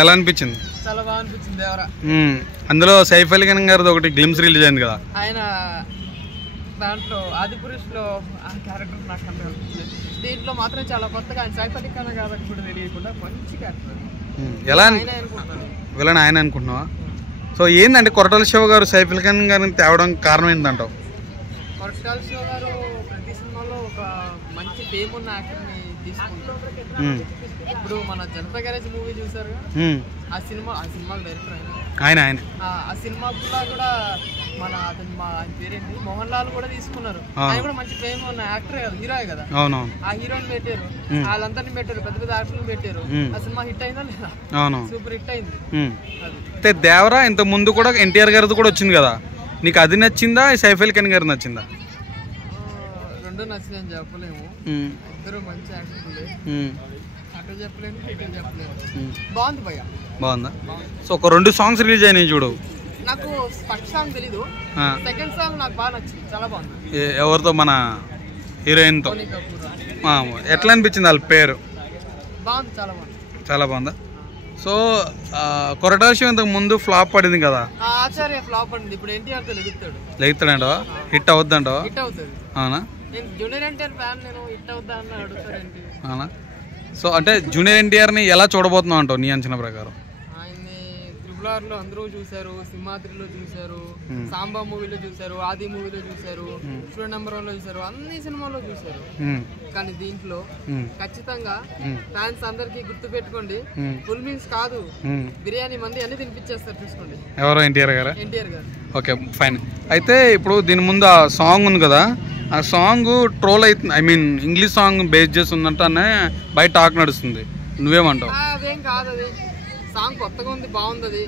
ఎలా అనిపించింది? చాలా బాగా అనిపించింది దేవరా. అందులో సైఫ్ అలీ ఖాన్ గారిది ఒకటి గ్లిమ్స్ రిలీజ్ అయింది కదా, ఆయన దాంట్లో ఆదిపురుష్ లో ఆ క్యారెక్టర్ నాకు అనిపించింది. దీంట్లో మాత్రం చాలా కొత్తగా ఆయన సైఫ్ అలీ ఖాన్ గారికి కూడా తెలియకుండా మంచి క్యారెక్టర్. ఎలా విలన్ ఆయన అనుకుంటున్నావా? సో ఏందంటే కొరటాల శివ గారు సైఫ్ అలీ ఖాన్ గారిని తేవడం కారణం ఏంటంటావు? కొరటాల శివ గారు ప్రతి సినిమాలో ఒక మంచి ఫేమ్ ఉన్న యాక్టర్ని తీసుకుంటారు. ఇప్పుడు మన జనతా గ్యారేజ్ మూవీ చూసారు, ఆ సినిమా డైరెక్టర్ ఆయన. ఆ సినిమా కూడా మన ఆయన పేరేంటి మోహన్ లాల్ కూడా తీసుకున్నారు. ఆయన కూడా మంచి ఫేమ్ ఉన్న యాక్టర్ కదా, హీరో కదా. ఆ హీరోని పెట్టారు, వాళ్ళందరినీ పెట్టారు, పెద్ద పెద్ద యాక్టర్లు పెట్టారు. ఆ సినిమా హిట్ అయిందా లేదా? సూపర్ హిట్ అయింది. దేవరా ఇంత ముందు కూడా ఎన్టీఆర్ గారిది కూడా వచ్చింది కదా, నీకు అది నచ్చిందా సైఫ్ అలీ ఖాన్ గారి నచ్చిందా? రెండు నచ్చిందని చెప్పలేము, ఇద్దరు మంచి యాక్టర్లే. అటు చెప్పలేము ఇటు చెప్పలేము. బాగుంది భయ్య. బాగుందా? సో ఒక 2 సాంగ్స్ రిలీజ్ అయినాయి చూడు. నాకు ఫస్ట్ సాంగ్ తెలీదు, సెకండ్ సాంగ్ నాకు బాగా నచ్చింది, చాలా బాగుంది. ఎవరితో? మన హీరోయిన్ తో. ఎట్లా అనిపించింది వాళ్ళ పేరు? బాగుంది, చాలా బాగుంది. చాలా బాగుందా? సో కొరటాల శివ ఇంతకు ముందు ఫ్లాప్ పడింది కదా, ఆచార్య ఫ్లాప్ పడింది. ఇప్పుడు ఎన్టీఆర్ తో లెగుతాడంటవా? హిట్ అవుద్దంటవా? హిట్ అవుతుంది. అవునా? నేను జూనియర్ ఎన్టీఆర్ ఫ్యాన్, నేను హిట్ అవుద్దా అని అడుగుతారేంటి? అవునా? సో అంటే జూనియర్ ఎన్టీఆర్ని ఎలా చూడబోతున్నావు అంటావు నీ అంచనా ప్రకారం? ఆయన్ని త్రిబుల్ లో అందరూ చూసారు, సింహాద్రిలో చూసారు, సాంబా మూవీలో చూసారు, ఆది మూవీలో చూసారు, స్టూడెంట్ నెంబర్ 1 లో చూసారు, అన్ని సినిమాల్లో చూసారు. కానీ దీంట్లో ఖచ్చితంగా ఫ్యాన్స్ అందరికి గుర్తు పెట్టుకోండి, ఫుల్ మీల్స్ కాదు, బిర్యానీ మంది అన్ని తినిపించేస్తారు, చూసుకోండి. ఎవరో ఎన్టీఆర్ గారు. Okay fine. అయితే ఇప్పుడు దీని ముందు ఆ సాంగ్ ఉంది కదా, ఆ సాంగ్ ట్రోల్ అవుతుంది, I mean English song base చేసి ఉందంటే బయట టాక్ నడుస్తుంది, నువ్వేమంటావు? అదేం కాదు, అది సాంగ్ కొత్తగా ఉంది, బాగుంది.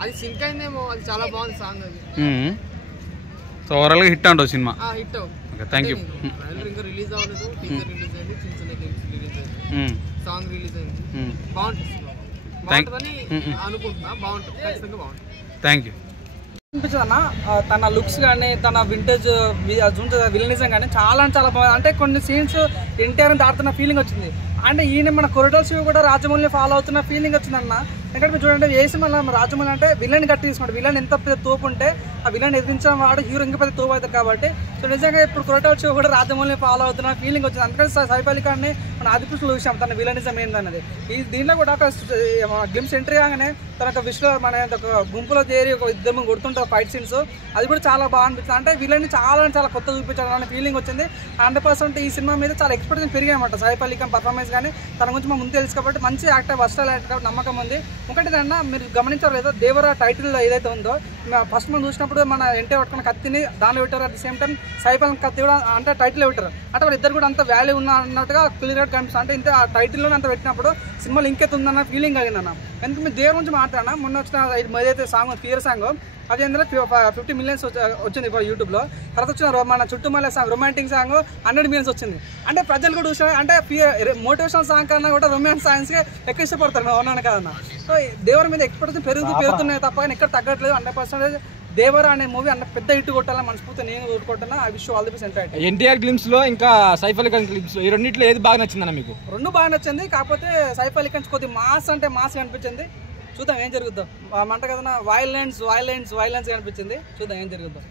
అది సింక్ అయిందేమో, అది చాలా బాగుంది సాంగ్. అది సో ఓవరాల్ గా హిట్ అంటావు cinema? Hit. Okay, thank you. ఇంకా రిలీజ్ అవ్వలేదు, టీజర్ రిలీజ్ అయింది, చిన్న చిన్న గేమ్స్ రిలీజ్ అయింది, సాంగ్ రిలీజ్ అయింది. బాగుంటుంది అనుకుంటున్నా, బాగుంటుంది, ఖచ్చితంగా బాగుంటుంది. Thank you. అనిపించదు అన్న, తన లుక్స్ కానీ తన వింటేజ్ విలనిజం కానీ చాలా చాలా బాగుంది. అంటే కొన్ని సీన్స్ ఎన్టీఆర్ని దాటుతున్న ఫీలింగ్ వచ్చింది. అంటే ఈయన మన కొరటాల శివ కూడా రాజమౌళిని ఫాలో అవుతున్న ఫీలింగ్ వచ్చిందన్న. ఎందుకంటే మీరు చూడండి, ఏ సినిమా రాజమౌళి అంటే విలన్ గట్టి తీసుకుంటాడు, విలన్ ఎంత పెద్ద తోపు ఉంటే ఆ విలన్ ఎదిరించిన వాడు హీరో ఇంకా పెద్ద తోపు అవుతారు. కాబట్టి సో నిజంగా ఇప్పుడు కొరటాల శివ కూడా రాజమౌళిని ఫాలో అవుతున్న ఫీలింగ్ వచ్చింది. అందుకని సైఫ్ అలీ ఖాన్ని మన ఆదిపురుషులు చూసాం తన విలనిజం ఏందన్నది. దీంట్లో కూడా ఒక గ్లిమ్స్ ఎంట్రీ కాగానే తన ఒక మన ఒక గుంపులో చేరి ఒక ఇద్దరు కొడుతుంటారు ఫైట్ సీన్స్, అది కూడా చాలా బాగా అనిపిస్తుంది. అంటే విలన్ని చాలా కొత్త చూపించాడు అనే ఫీలింగ్ వచ్చింది. 100% ఈ సినిమా మీద చాలా ఎక్స్పెక్టేషన్ పెరిగాయన్నమాట. సైఫ్ అలీ ఖాన్ పర్ఫార్మెన్స్ కానీ తన గురించి మా ముందు తెలుసు కాబట్టి మంచి యాక్టర్, వర్స్టైల్ యాక్టర్ నమ్మకం ఉంది. ఒకటి దాన్ని మీరు గమనించారు లేదో, దేవరా టైటిల్లో ఏదైతే ఉందో ఫస్ట్ మనం చూసినప్పుడు మన ఎన్టీఆర్ పట్టుకున్న కత్తిని దానిలో పెట్టారు, at the same time Saif Ali కత్తి కూడా అంటే టైటిల్లో పెట్టారు. అంటే వాళ్ళిద్దరు కూడా అంత వాల్యూ ఉన్నట్టుగా క్లియర్గా కనిపిస్తుంది. అంటే ఇంత ఆ టైటిల్లోనే అంత పెట్టినప్పుడు సినిమాలో ఇంకెత్తుందన్న ఫీలింగ్ కలిగిందన్న. ఎందుకంటే మీరు దేవర గురించి మాట్లాడినా, మొన్న వచ్చిన ఏదైతే సాంగ్ క్లియర్ సాంగ్ అది ఎందులో 50 మిలియన్స్ వచ్చింది ఇప్పుడు యూట్యూబ్లో. తర్వాత వచ్చిన మన చుట్టుమల్లె సాంగ్ రొమాంటిక్ సాంగ్ 100 మిలియన్స్ వచ్చింది. అంటే ప్రజలు కూడా చూసిన అంటే మోటివేషనల్ సాంగ్ కన్నా కూడా రొమాన్స్ సాంగ్స్కి ఎక్కువ ఇష్టపడతారు, మేము అవునాను కదన్నా. సో దేవర మీద ఎక్స్పెక్టేషన్ పెరుగుతున్నాయి తప్ప ఎక్కడ తగ్గట్లేదు. 100% దేవరా అనే మూవీ అన్న పెద్ద హిట్ కొట్టాలని మనస్ఫూర్తి నేను కోరుకుంటున్నా. I wish all the best. NTR glimpse లో ఇంకా సైఫ్ అలీ ఖాన్ గ్లిమ్స్ లో ఈ రెండిట్లో ఏది బాగా నచ్చిందన్న మీకు? రెండు బాగా నచ్చింది, కాకపోతే సైఫ్ అలీ ఖాన్ కొద్దిగా మాస్ అంటే మాస్ అనిపించింది. చూద్దాం ఏం జరుగుద్దాం. మంట కదా, వైలెన్స్ కనిపించింది, చూద్దాం ఏం జరుగుద్దాం.